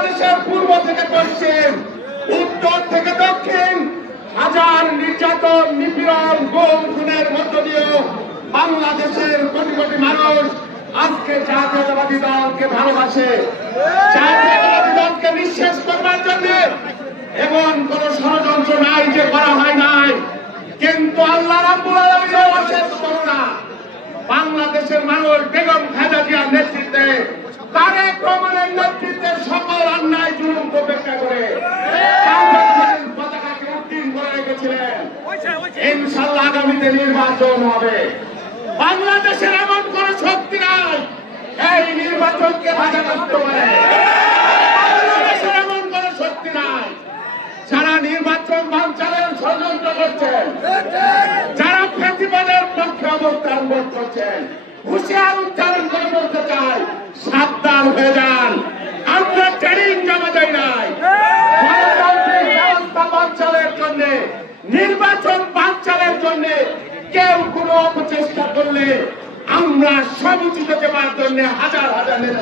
বাংলাদেশের পূর্ব থেকে পশ্চিম, উত্তর থেকে দক্ষিণ হাজার নির্যাতন, নিপীড়ন, গুম খুনের মধ্য দিয়েও বাংলাদেশের কোটি কোটি মানুষ আজকে জাতীয়তাবাদী দলকে ভালোবাসে। জাতীয়তাবাদী দলকে নিঃশেষ করবার জন্য এমন কোন ষড়যন্ত্র নাই যে করা হয় নাই, কিন্তু আল্লাহ রাব্বুল আলামিনের অশেষ করুণা, বাংলাদেশের মানুষ বেগম খালেদা জিয়ার নেতৃত্বে, তারেক রহমানের নেতৃত্বে সকল অন্যায় জুলুম উপেক্ষা করে পতাকাকে উত্তীর্ণ করে রেখেছিলেন। ইনশাআল্লাহ আগামীতে নির্বাচন হবে। বাংলাদেশের এমন কোন শক্তি নাই এই নির্বাচনকে বাধা করতে পারে। বাংলাদেশের এমন কোন শক্তি নাই যারা নির্বাচন বানচালের ষড়যন্ত্র করছেন, যারা ফ্যাসিবাদের পক্ষে অবস্থান করছেন। হুঁশিয়ার উচ্চারণ করে বলতে চাই, সাবধান হয়ে যান। আমরা ট্রেনিং জমা দেয় নাই গণতান্ত্রিক ব্যবস্থা বানচালের জন্য, নির্বাচন বানচালের জন্য কেউ কোনো অপচেষ্টা করলে আমরা সমুচিত দেওয়ার জন্য হাজার হাজার নেতা